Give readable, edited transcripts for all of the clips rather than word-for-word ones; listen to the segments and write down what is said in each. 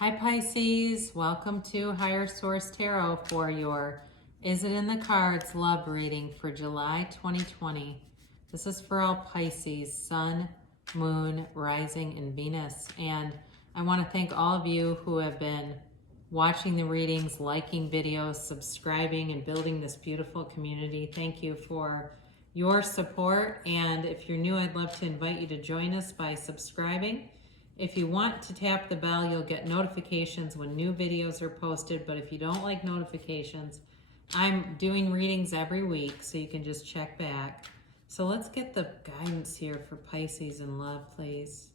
Hi Pisces, welcome to Higher Source Tarot for your Is It in the Cards love reading for July 2020. This is for all Pisces, Sun, Moon, Rising, and Venus. And I want to thank all of you who have been watching the readings, liking videos, subscribing, and building this beautiful community. Thank you for your support. And if you're new, I'd love to invite you to join us by subscribing. If you want to tap the bell, you'll get notifications when new videos are posted. But if you don't like notifications, I'm doing readings every week, so you can just check back. So let's get the guidance here for Pisces in love, please.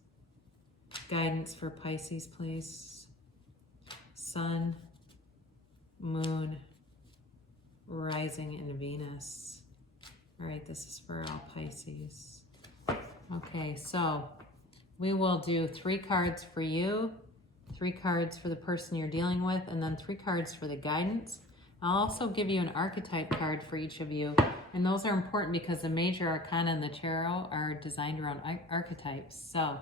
Guidance for Pisces, please. Sun, Moon, Rising, and Venus. All right, this is for all Pisces. Okay, so we will do 3 cards for you, 3 cards for the person you're dealing with, and then 3 cards for the guidance. I'll also give you an archetype card for each of you, and those are important because the major arcana in the tarot are designed around archetypes. So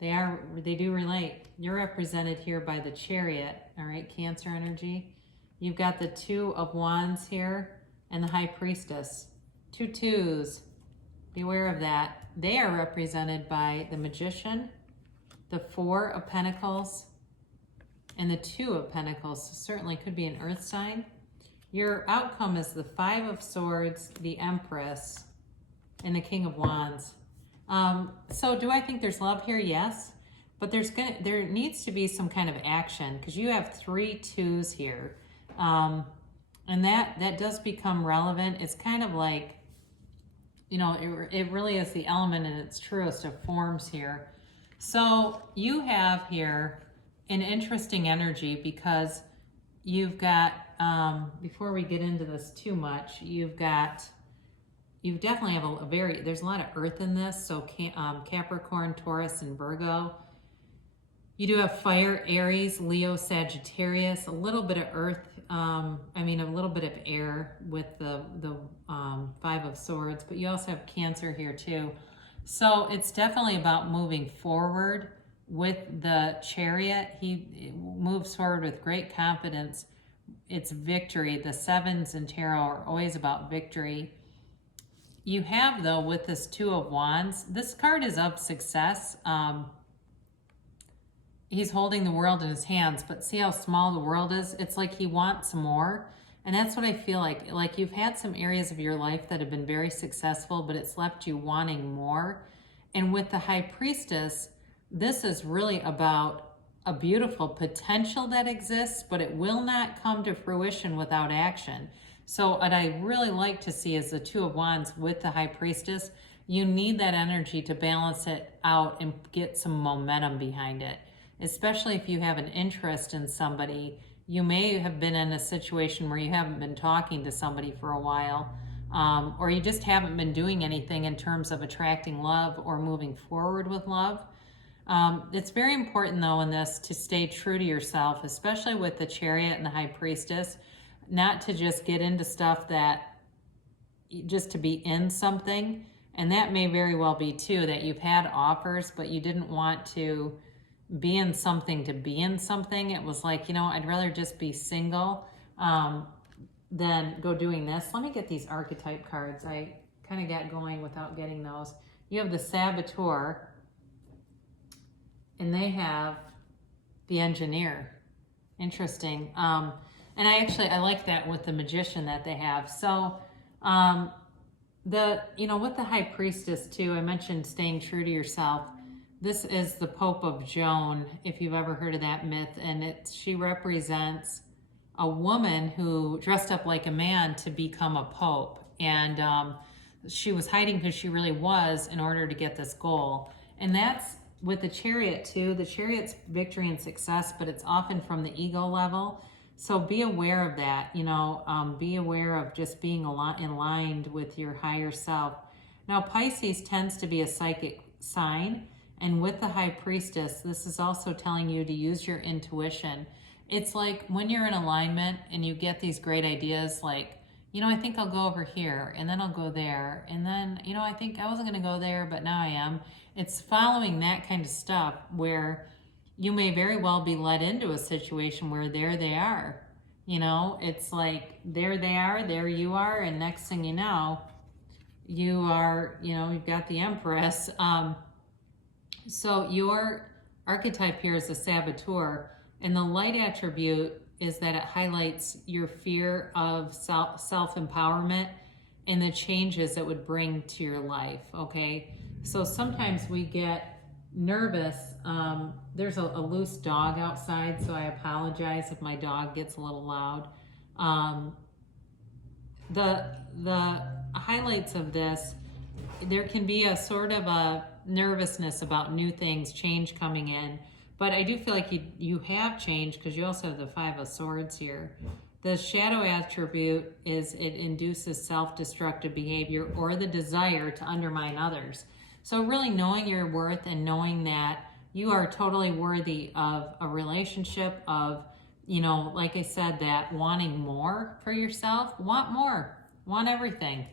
they do relate. You're represented here by the Chariot, all right, Cancer energy. You've got the 2 of Wands here and the High Priestess. 2 2s. Beware of that. They are represented by the Magician, the 4 of Pentacles, and the 2 of Pentacles. So certainly could be an earth sign. Your outcome is the 5 of Swords, the Empress, and the King of Wands. So do I think there's love here? Yes. But there needs to be some kind of action because you have 3 2s here. And that does become relevant. It's kind of like, you know, it really is the element in its truest of forms here. So you have here an interesting energy because you've got, before we get into this too much, you definitely have there's a lot of earth in this. So Capricorn, Taurus, and Virgo. You do have fire, Aries, Leo, Sagittarius, a little bit of earth, a little bit of air with the 5 of Swords, but you also have Cancer here too. So it's definitely about moving forward with the Chariot. He moves forward with great confidence. It's victory. The 7s in tarot are always about victory. You have, though, with this 2 of Wands, this card is of success. He's holding the world in his hands, but see how small the world is? It's like he wants more. And that's what I feel like. Like you've had some areas of your life that have been very successful, but it's left you wanting more. And with the High Priestess, this is really about a beautiful potential that exists, but it will not come to fruition without action. So what I really like to see is the 2 of Wands with the High Priestess. You need that energy to balance it out and get some momentum behind it. Especially if you have an interest in somebody. You may have been in a situation where you haven't been talking to somebody for a while, or you just haven't been doing anything in terms of attracting love or moving forward with love. It's very important, though, in this to stay true to yourself, especially with the Chariot and the High Priestess, not to just get into stuff that just to be in something. And that may very well be, too, that you've had offers, but you didn't want to be in something to be in something. It was like, you know, I'd rather just be single than go doing this. Let me get these archetype cards. I kind of got going without getting those. You have the Saboteur, and they have the Engineer. Interesting. And I like that with the Magician that they have. So with the High Priestess too, I mentioned staying true to yourself. This is the Pope of Joan, if you've ever heard of that myth, and she represents a woman who dressed up like a man to become a pope, and she was hiding who she really was in order to get this goal. And that's with the Chariot too. The Chariot's victory and success, but it's often from the ego level. So be aware of that. Be aware of just being aligned with your higher self. Now, Pisces tends to be a psychic sign. And with the High Priestess, this is also telling you to use your intuition. It's like when you're in alignment and you get these great ideas like, I think I'll go over here and then I'll go there. And then, I think I wasn't going to go there, but now I am. It's following that kind of stuff where you may very well be led into a situation where there they are. You know, it's like there they are, there you are, and next thing you know, you are, you know, you've got the Empress. So your archetype here is a saboteur, and the light attribute is that it highlights your fear of self-empowerment and the changes it would bring to your life, okay? So sometimes we get nervous. There's a loose dog outside, so I apologize if my dog gets a little loud. The highlights of this, there can be a sort of a nervousness about new things, change coming in. But I do feel like you have changed, because you also have the Five of Swords here. The shadow attribute is it induces self-destructive behavior or the desire to undermine others. So really knowing your worth and knowing that you are totally worthy of a relationship, of, you know, like I said, that wanting more for yourself. Want more, want everything.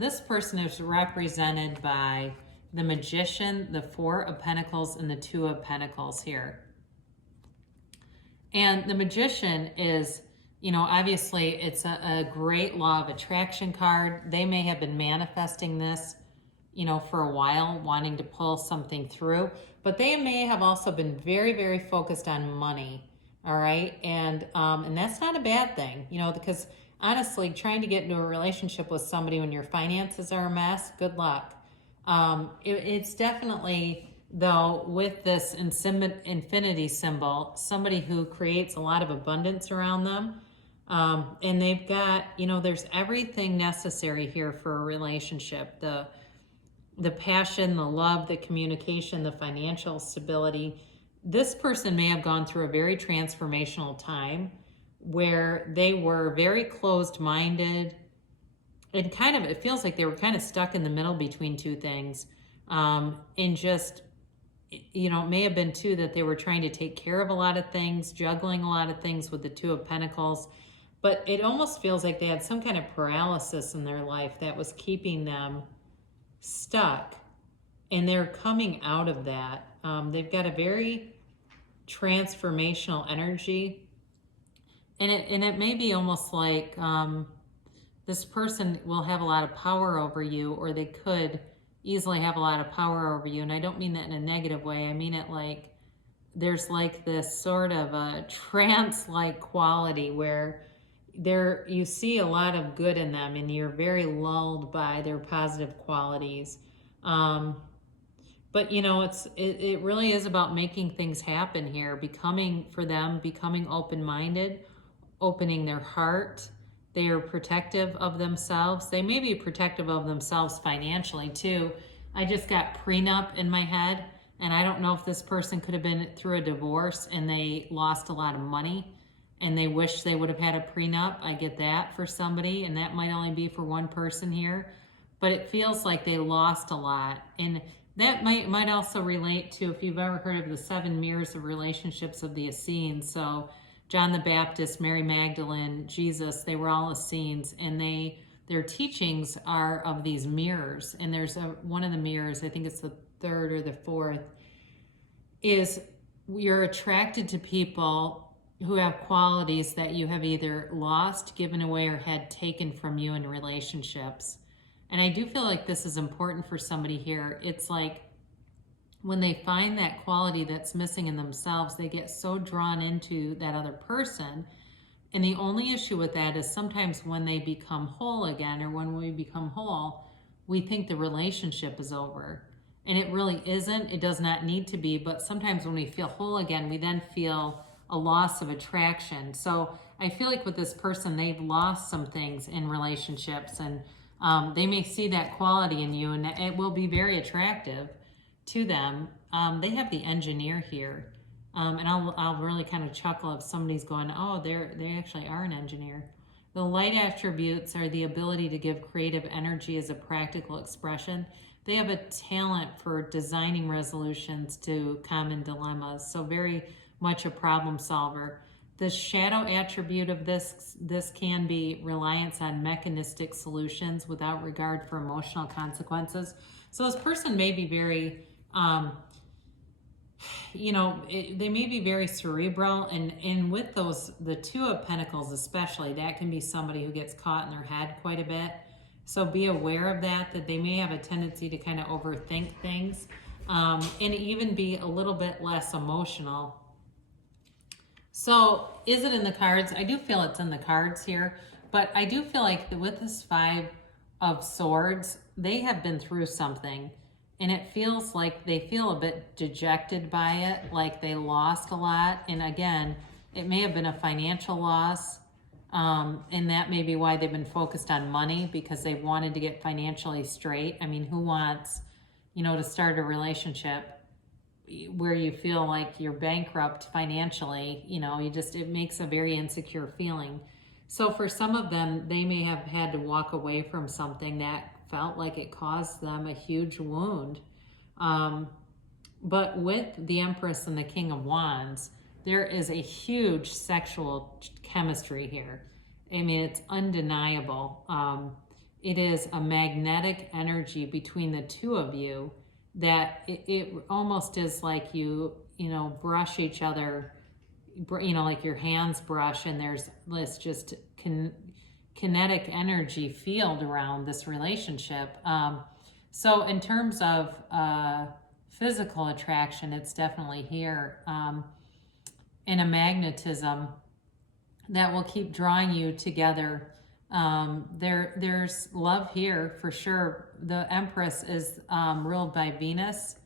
This person is represented by the Magician, the Four of Pentacles, and the Two of Pentacles here. And the Magician is, you know, obviously it's a great law of attraction card. They may have been manifesting this, you know, for a while, wanting to pull something through, but they may have also been very, very focused on money. All right. And that's not a bad thing, you know, because honestly, trying to get into a relationship with somebody when your finances are a mess, good luck. It's definitely, though, with this infinity symbol, somebody who creates a lot of abundance around them. And they've got, you know, there's everything necessary here for a relationship. The passion, the love, the communication, the financial stability. This person may have gone through a very transformational time where they were very closed-minded, and kind of, it feels like they were kind of stuck in the middle between two things. And just, you know, it may have been too that they were trying to take care of a lot of things, juggling a lot of things with the Two of Pentacles. But it almost feels like they had some kind of paralysis in their life that was keeping them stuck. And they're coming out of that. They've got a very transformational energy. And it may be almost like this person will have a lot of power over you, or they could easily have a lot of power over you. And I don't mean that in a negative way. I mean it like there's like this sort of a trance-like quality where you see a lot of good in them, and you're very lulled by their positive qualities. But you know, it really is about making things happen here, becoming open-minded, opening their heart. They are protective of themselves. They may be protective of themselves financially too. I just got prenup in my head, and I don't know if this person could have been through a divorce and they lost a lot of money and they wish they would have had a prenup. I get that for somebody, and that might only be for one person here, but it feels like they lost a lot. And that might also relate to, if you've ever heard of the 7 mirrors of relationships of the Essenes. So John the Baptist, Mary Magdalene, Jesus, they were all Essenes, and their teachings are of these mirrors. And there's one of the mirrors, I think it's the 3rd or the 4th, is you're attracted to people who have qualities that you have either lost, given away, or had taken from you in relationships. And I do feel like this is important for somebody here. It's like when they find that quality that's missing in themselves, they get so drawn into that other person. And the only issue with that is sometimes when they become whole again, or when we become whole, we think the relationship is over. And it really isn't. It does not need to be. But sometimes when we feel whole again, we then feel a loss of attraction. So I feel like with this person, they've lost some things in relationships, and they may see that quality in you, and it will be very attractive to them. They have the Engineer here, and I'll really kind of chuckle if somebody's going, oh, they actually are an engineer. The light attributes are the ability to give creative energy as a practical expression. They have a talent for designing resolutions to common dilemmas, so very much a problem solver. The shadow attribute of this can be reliance on mechanistic solutions without regard for emotional consequences. So this person may be very you know, they may be very cerebral, and with those, the Two of Pentacles especially, that can be somebody who gets caught in their head quite a bit. So be aware of that, that they may have a tendency to kind of overthink things, and even be a little bit less emotional. So is it in the cards? I do feel it's in the cards here, but I do feel like with this Five of Swords, they have been through something, and it feels like they feel a bit dejected by it, like they lost a lot. And again, it may have been a financial loss, and that may be why they've been focused on money, because they wanted to get financially straight. I mean, who wants, you know, to start a relationship where you feel like you're bankrupt financially? You know, it makes a very insecure feeling. So for some of them, they may have had to walk away from something that felt like it caused them a huge wound. But with the Empress and the King of Wands, there is a huge sexual chemistry here. I mean, it's undeniable. It is a magnetic energy between the two of you that it almost is like you know, brush each other, you know, like your hands brush, and there's this just kinetic energy field around this relationship. So in terms of physical attraction, it's definitely here, in a magnetism that will keep drawing you together. There's love here for sure. The Empress is ruled by Venus,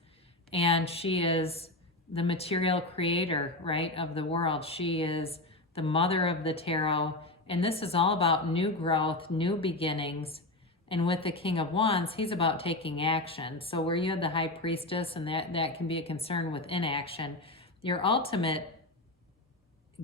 and she is the material creator, right, of the world. She is the mother of the tarot, and this is all about new growth, new beginnings. And with the King of Wands, he's about taking action. So where you have the High Priestess, and that can be a concern with inaction, your ultimate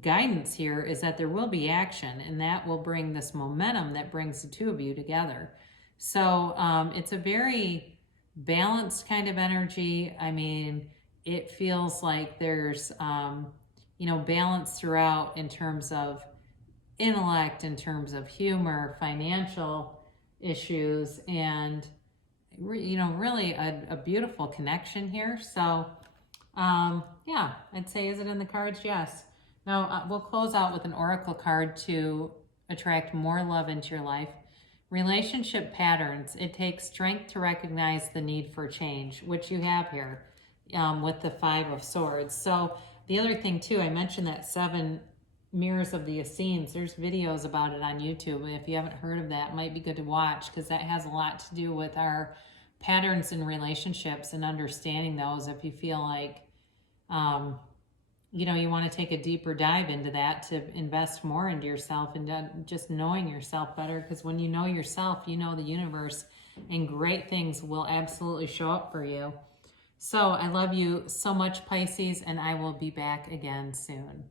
guidance here is that there will be action, and that will bring this momentum that brings the two of you together. So it's a very balanced kind of energy. I mean, it feels like there's you know, balance throughout in terms of intellect, in terms of humor, financial issues, and you know, really a beautiful connection here. So yeah, I'd say, is it in the cards? Yes. Now we'll close out with an oracle card to attract more love into your life. Relationship patterns. It takes strength to recognize the need for change, which you have here with the Five of Swords. So the other thing too, I mentioned that 7 mirrors of the Essenes. There's videos about it on YouTube. And if you haven't heard of that, it might be good to watch, because that has a lot to do with our patterns in relationships and understanding those. If you feel like, you know, you want to take a deeper dive into that, to invest more into yourself and just knowing yourself better. Because when you know yourself, you know the universe, and great things will absolutely show up for you. So I love you so much, Pisces, and I will be back again soon.